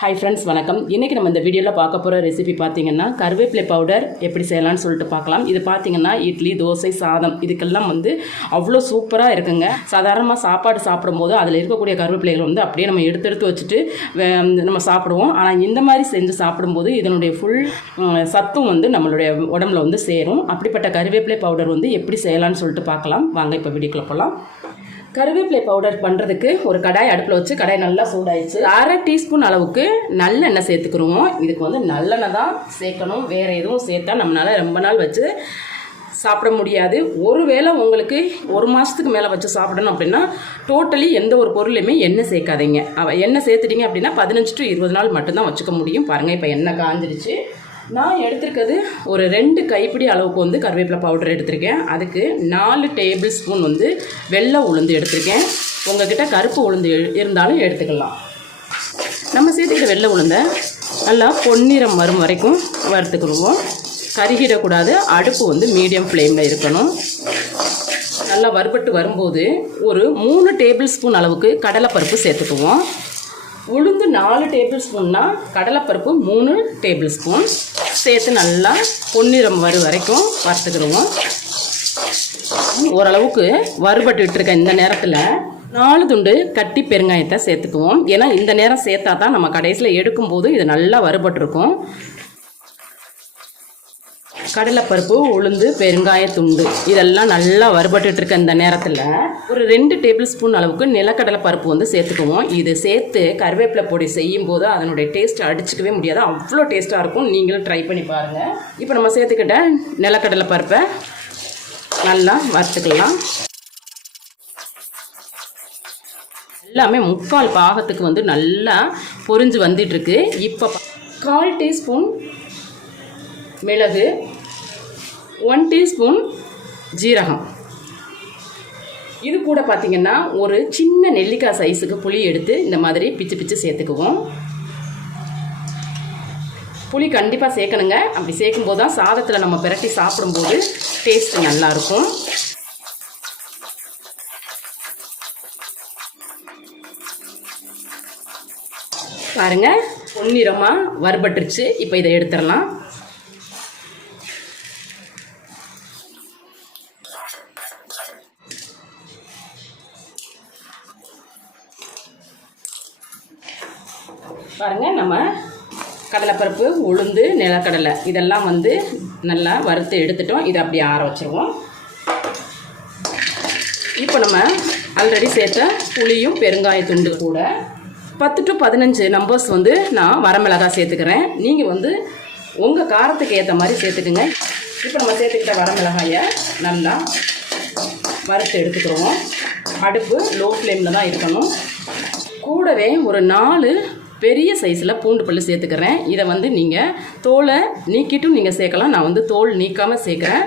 Hi friends, வணக்கம். இன்றைக்கி நம்ம இந்த வீடியோவில் பார்க்க போகிற ரெசிபி பார்த்திங்கன்னா கருவேப்பிலை பவுடர் எப்படி செய்யலாம்னு சொல்லிட்டு பார்க்கலாம். இது பார்த்திங்கன்னா இட்லி, தோசை, சாதம் இதுக்கெல்லாம் அவ்வளோ சூப்பராக இருக்குங்க. சாதாரணமாக சாப்பாடு சாப்பிடும்போது அதில் இருக்கக்கூடிய கருவேப்பிலைகள் அப்படியே நம்ம எடுத்து வச்சுட்டு நம்ம சாப்பிடுவோம். ஆனால் இந்த மாதிரி செஞ்சு சாப்பிடும்போது இதனுடைய ஃபுல் சத்தும் நம்மளுடைய உடம்புல சேரும். அப்படிப்பட்ட கருவேப்பிலை பவுடர் எப்படி செய்யலாம்னு சொல்லிட்டு பார்க்கலாம். வாங்க இப்போ வீடியோக்குள்ள போகலாம். கருவேப்பிலை பவுடர் பண்ணுறதுக்கு ஒரு கடாய் அடுப்பில் வச்சு கடாய் நல்லா சூடாயிடுச்சு. 1/2 டீஸ்பூன் அளவுக்கு நல்லெண்ணெய் சேர்த்துக்கிறோம். இதுக்கு நல்லெண்ணெய் தான் சேர்க்கணும். வேறு எதுவும் சேர்த்தா நம்மளால ரொம்ப நாள் வச்சு சாப்பிட முடியாது. ஒருவேளை உங்களுக்கு 1 மாதத்துக்கு மேலே வச்சு சாப்பிடணும் அப்படின்னா டோட்டலி எந்த ஒரு பொருளையுமே எண்ணெய் சேர்க்காதீங்க. எண்ணெய் சேர்த்துட்டிங்க அப்படின்னா 15 to 20 நாள் மட்டும்தான் வச்சுக்க முடியும். பாருங்கள், இப்போ எண்ணெய் காஞ்சிருச்சு. நான் எடுத்திருக்கிறது ஒரு 2 கைப்பிடி அளவுக்கு கருவேப்பிலை பவுடர் எடுத்திருக்கேன். அதுக்கு 4 டேபிள் ஸ்பூன் வெள்ளை உளுந்து எடுத்திருக்கேன். உங்கள்கிட்ட கருப்பு உளுந்து இருந்தாலும் எடுத்துக்கலாம். நம்ம சேர்த்துக்கிட்ட வெள்ளை உளுந்தை நல்லா பொன்னிறம் வரும் வரைக்கும் வறுத்துக்கிடுவோம். கருகிடக்கூடாது. அடுப்பு மீடியம் ஃப்ளேமில் இருக்கணும். நல்லா வறுபட்டு வரும்போது ஒரு 3 டேபிள் ஸ்பூன் அளவுக்கு கடலைப்பருப்பு சேர்த்துக்குவோம். உளுந்து 4 டேபிள் ஸ்பூன்னா கடலைப்பருப்பு 3 டேபிள் ஸ்பூன் சேர்த்து நல்லா பொன்னிறம் வரும் வரைக்கும் வறுத்துக்கிடுவோம். ஓரளவுக்கு வறுபட்டு இருக்க இந்த நேரத்தில் 4 துண்டு கட்டி பெருங்காயத்தை சேர்த்துக்குவோம். ஏன்னா இந்த நேரம் சேர்த்தா தான் நம்ம கடைசியில் எடுக்கும்போது இது நல்லா வறுபட்டுருக்கும். கடலைப்பருப்பு, உளுந்து, பெருங்காயத்துண்டு இதெல்லாம் நல்லா வறுபட்டு இருக்க இந்த நேரத்தில் ஒரு 2 டேபிள் ஸ்பூன் அளவுக்கு நிலக்கடலை பருப்பு சேர்த்துக்குவோம். இது சேர்த்து கருவேப்பிலை பொடி செய்யும் போது அதனுடைய டேஸ்ட் அடிச்சுக்கவே முடியாது. அவ்வளோ டேஸ்ட்டாக இருக்கும். நீங்களும் ட்ரை பண்ணி பாருங்கள். இப்போ நம்ம சேர்த்துக்கிட்ட நிலக்கடலை பருப்பை நல்லா வறுத்துக்கலாம். எல்லாமே 3/4 பாகத்துக்கு நல்லா பொரிஞ்சு வந்துட்டுருக்கு. இப்போ 1/4 டீஸ்பூன் மிளகு, 1 டீஸ்பூன் ஜீரகம், இது கூட பார்த்திங்கன்னா ஒரு சின்ன நெல்லிக்காய் சைஸுக்கு புளி எடுத்து இந்த மாதிரி பிச்சு சேர்த்துக்குவோம். புளி கண்டிப்பாக சேர்க்கணுங்க. அப்படி சேர்க்கும்போது தான் சாதத்தில் நம்ம பிரட்டி சாப்பிடும்போது டேஸ்ட் நல்லாயிருக்கும். பாருங்கள், பொன்னிறமாக வறுபட்டுருச்சு. இப்போ இதை எடுத்துடலாம். பாருங்கள், நம்ம கடலைப்பருப்பு, உளுந்து, நிலக்கடலை இதெல்லாம் நல்லா வறுத்து எடுத்துட்டோம். இதை அப்படியே ஆற வச்சுருவோம். இப்போ நம்ம ஆல்ரெடி சேர்த்த புளியும் பெருங்காயத்துண்டு கூட 10 to 15 நம்பர்ஸ் நான் வரமிளகாய் சேர்த்துக்கிறேன். நீங்கள் உங்கள் காரத்துக்கு ஏற்ற மாதிரி சேர்த்துக்குங்க. இப்போ நம்ம சேர்த்துக்கிட்ட வரமிளகாயை நல்லா வறுத்து எடுத்துக்கிறோம். அடுப்பு லோ ஃப்ளேமில் தான் இருக்கணும். கூடவே ஒரு 4 பெரிய சைஸில் பூண்டு பல்லு சேர்த்துக்கிறேன். இதை நீங்கள் தோலை நீக்கிட்டும் நீங்கள் சேர்க்கலாம். நான் தோல் நீக்காமல் சேர்க்குறேன்.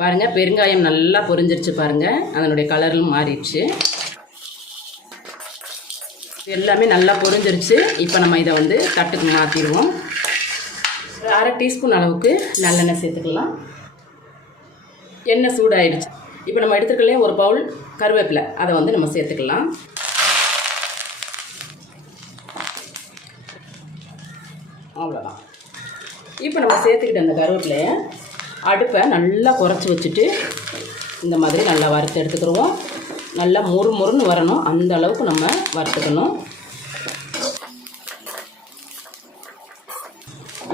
பாருங்கள், பெருங்காயம் நல்லா பொரிஞ்சிருச்சு. பாருங்கள், அதனுடைய கலரும் மாறிடுச்சு. எல்லாமே நல்லா பொரிஞ்சிருச்சு. இப்போ நம்ம இதை தட்டுக்கு மாற்றிடுவோம். 1/2 டீஸ்பூன் அளவுக்கு நல்லெண்ணெய் சேர்த்துக்கலாம். எண்ணெய் சூடாயிடுச்சு. இப்போ நம்ம எடுத்துக்கலையே ஒரு பவுல் கருவேப்பிலை, அதை நம்ம சேர்த்துக்கலாம். அவ்வளோதான். இப்போ நம்ம சேர்த்துக்கிட்ட அந்த கருவேப்பிலையை அடுப்பை நல்லா குறைச்சி வச்சுட்டு இந்த மாதிரி நல்லா வறுத்து எடுத்துக்கிடுவோம். நல்லா முறுமுறுன்னு வரணும். அந்த அளவுக்கு நம்ம வறுத்துக்கணும்.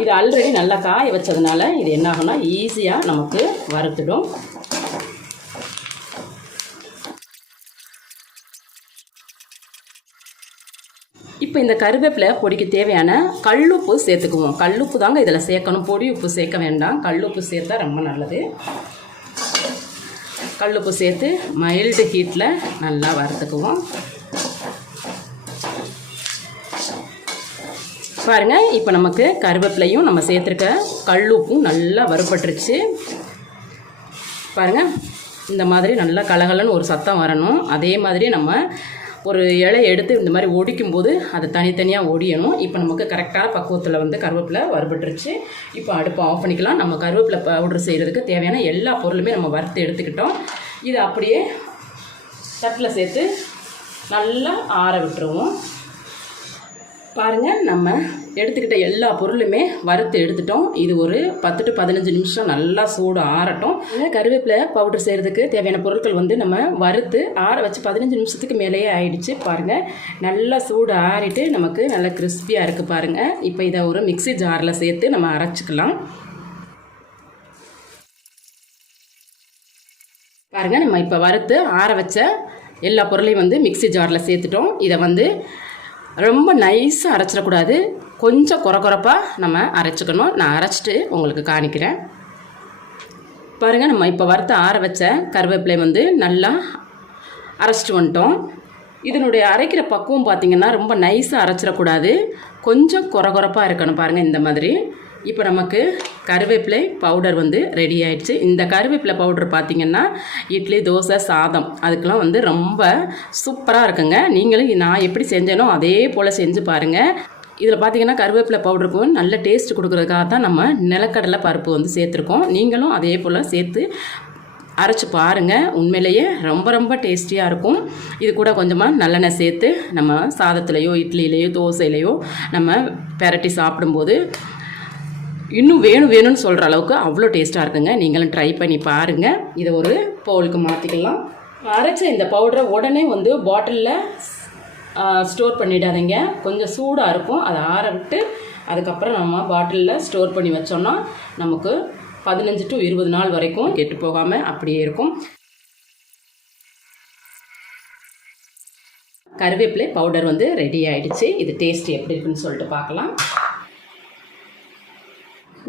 இது ஆல்ரெடி நல்லா காய வச்சதுனால இது என்ன ஆகும்னா ஈஸியாக நமக்கு வறுத்துடும். இப்போ இந்த கருவேப்பிலை பொடிக்கு தேவையான கல்லுப்பு சேர்த்துக்குவோம். கல்லுப்பு தாங்க இதில் சேர்க்கணும். பொடி உப்பு சேர்க்க வேண்டாம். கல்லுப்பு சேர்த்தா ரொம்ப நல்லது. கல்லுப்பு சேர்த்து மைல்டு ஹீட்டில் நல்லா வறுத்துக்குவோம். பாருங்கள், இப்போ நமக்கு கருவேப்பிலையும் நம்ம சேர்த்துருக்க கல்லுப்பும் நல்லா வறுபட்டுருச்சு. பாருங்கள், இந்த மாதிரி நல்லா கலகலன்னு ஒரு சத்தம் வரணும். அதே மாதிரி நம்ம ஒரு இலையை எடுத்து இந்த மாதிரி ஒடிக்கும்போது அது தனித்தனியாக ஒடியணும். இப்போ நமக்கு கரெக்டான பக்குவத்தில் வந்து கருவேப்பிலை வறுபட்டுருச்சு. இப்போ அடுப்பை ஆஃப் பண்ணிக்கலாம். நம்ம கருவேப்பிலை பவுடர் செய்கிறதுக்கு தேவையான எல்லா பொருளுமே நம்ம வறுத்து எடுத்துக்கிட்டோம். இதை அப்படியே தட்டில் சேர்த்து நல்லா ஆற விட்டுருவோம். பாருங்கள், நம்ம எடுத்துக்கிட்ட எல்லா பொருளுமே வறுத்து எடுத்துட்டோம். இது ஒரு 10 to 15 நிமிஷம் நல்லா சூடு ஆறட்டும். கருவேப்பிலை பவுடர் செய்கிறதுக்கு தேவையான பொருட்கள் வந்து நம்ம வறுத்து ஆற வச்சு 15 நிமிஷத்துக்கு மேலேயே ஆயிடுச்சு. பாருங்கள், நல்லா சூடு ஆறிட்டு நமக்கு நல்லா கிறிஸ்பியாக இருக்குது பாருங்கள். இப்போ இதை ஒரு மிக்ஸி ஜாரில் சேர்த்து நம்ம அரைச்சிக்கலாம். பாருங்கள், நம்ம இப்போ வறுத்து ஆற வச்ச எல்லா பொருளையும் வந்து மிக்ஸி ஜாரில் சேர்த்துட்டோம். இதை வந்து ரொம்ப நைஸாக அரைச்சிடக்கூடாது, கொஞ்சம் குறப்பாக நம்ம அரைச்சிக்கணும். நான் அரைச்சிட்டு உங்களுக்கு காணிக்கிறேன். பாருங்கள், நம்ம இப்போ வறுத்து ஆற வச்ச கருவேப்பிலை வந்து நல்லா அரைச்சிட்டு வந்துட்டோம். இதனுடைய அரைக்கிற பக்குவம் பார்த்திங்கன்னா ரொம்ப நைஸாக அரைச்சிடக்கூடாது, கொஞ்சம் குறப்பாக இருக்கணும். பாருங்கள், இந்த மாதிரி. இப்போ நமக்கு கருவேப்பிலை பவுடர் வந்து ரெடி ஆயிடுச்சு. இந்த கருவேப்பிலை பவுடர் பார்த்திங்கன்னா இட்லி, தோசை, சாதம் அதுக்கெலாம் வந்து ரொம்ப சூப்பராக இருக்குங்க. நீங்களும் நான் எப்படி செஞ்சேனோ அதே போல் செஞ்சு பாருங்கள். இதில் பார்த்திங்கன்னா கருவேப்பிலை பவுடருக்கும் நல்ல டேஸ்ட் கொடுக்குறதுக்காக தான் நம்ம நிலக்கடலை பருப்பு வந்து சேர்த்துருக்கோம். நீங்களும் அதே போல் சேர்த்து அரைச்சி பாருங்கள். உண்மையிலேயே ரொம்ப ரொம்ப டேஸ்டியாக இருக்கும். இது கூட கொஞ்சமாக நல்லெண்ணெய் சேர்த்து நம்ம சாதத்துலேயோ இட்லிலேயோ தோசையிலையோ நம்ம பெரட்டி சாப்பிடும்போது இன்னும் வேணும்னு சொல்கிற அளவுக்கு அவ்வளோ டேஸ்ட்டாக இருக்குங்க. நீங்களும் ட்ரை பண்ணி பாருங்கள். இதை ஒரு பவுலுக்கு மாற்றிக்கலாம். அரைச்ச இந்த பவுடரை உடனே வந்து பாட்டிலில் ஸ்டோர் பண்ணிடாதீங்க. கொஞ்சம் சூடாக இருக்கும், அதை ஆற விட்டு அதுக்கப்புறம் நம்ம பாட்டிலில் ஸ்டோர் பண்ணி வச்சோம்னா நமக்கு 15 to 20 நாள் வரைக்கும் கெட்டு போகாமல் அப்படியே இருக்கும். கருவேப்பிலை பவுடர் வந்து ரெடி ஆகிடுச்சு. இது டேஸ்ட் எப்படி இருக்குன்னு சொல்லிட்டு பார்க்கலாம்.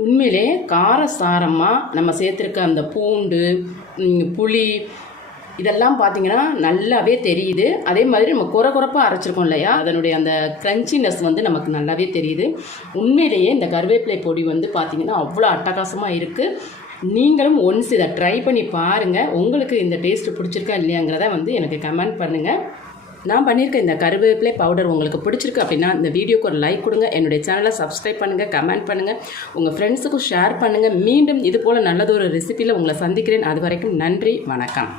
உண்மையிலே காரசாரமாக நம்ம சேர்த்துருக்க அந்த பூண்டு, புளி இதெல்லாம் பார்த்திங்கன்னா நல்லாவே தெரியுது. அதே மாதிரி நம்ம குறப்பாக அரைச்சிருக்கோம் இல்லையா, அதனுடைய அந்த க்ரன்ச்சினஸ் வந்து நமக்கு நல்லாவே தெரியுது. உண்மையிலேயே இந்த கருவேப்பிலை பொடி வந்து பார்த்திங்கன்னா அவ்வளோ அட்டகாசமாக இருக்குது. நீங்களும் ஒன்ஸ் இதை ட்ரை பண்ணி பாருங்கள். உங்களுக்கு இந்த டேஸ்ட்டு பிடிச்சிருக்கா இல்லையாங்கிறத வந்து எனக்கு கமெண்ட் பண்ணுங்கள். நான் பண்ணியிருக்க இந்த கருவேப்பிலை பவுடர் உங்களுக்கு பிடிச்சிருக்கு அப்படின்னா இந்த வீடியோக்கு ஒரு லைக் கொடுங்க. என்னுடைய சேனலை சப்ஸ்கிரைப் பண்ணுங்கள், கமெண்ட் பண்ணுங்கள், உங்கள் ஃப்ரெண்ட்ஸுக்கும் ஷேர் பண்ணுங்கள். மீண்டும் இது போல் நல்லதொரு ரெசிபியில் உங்களை சந்திக்கிறேன். அது வரைக்கும் நன்றி, வணக்கம்.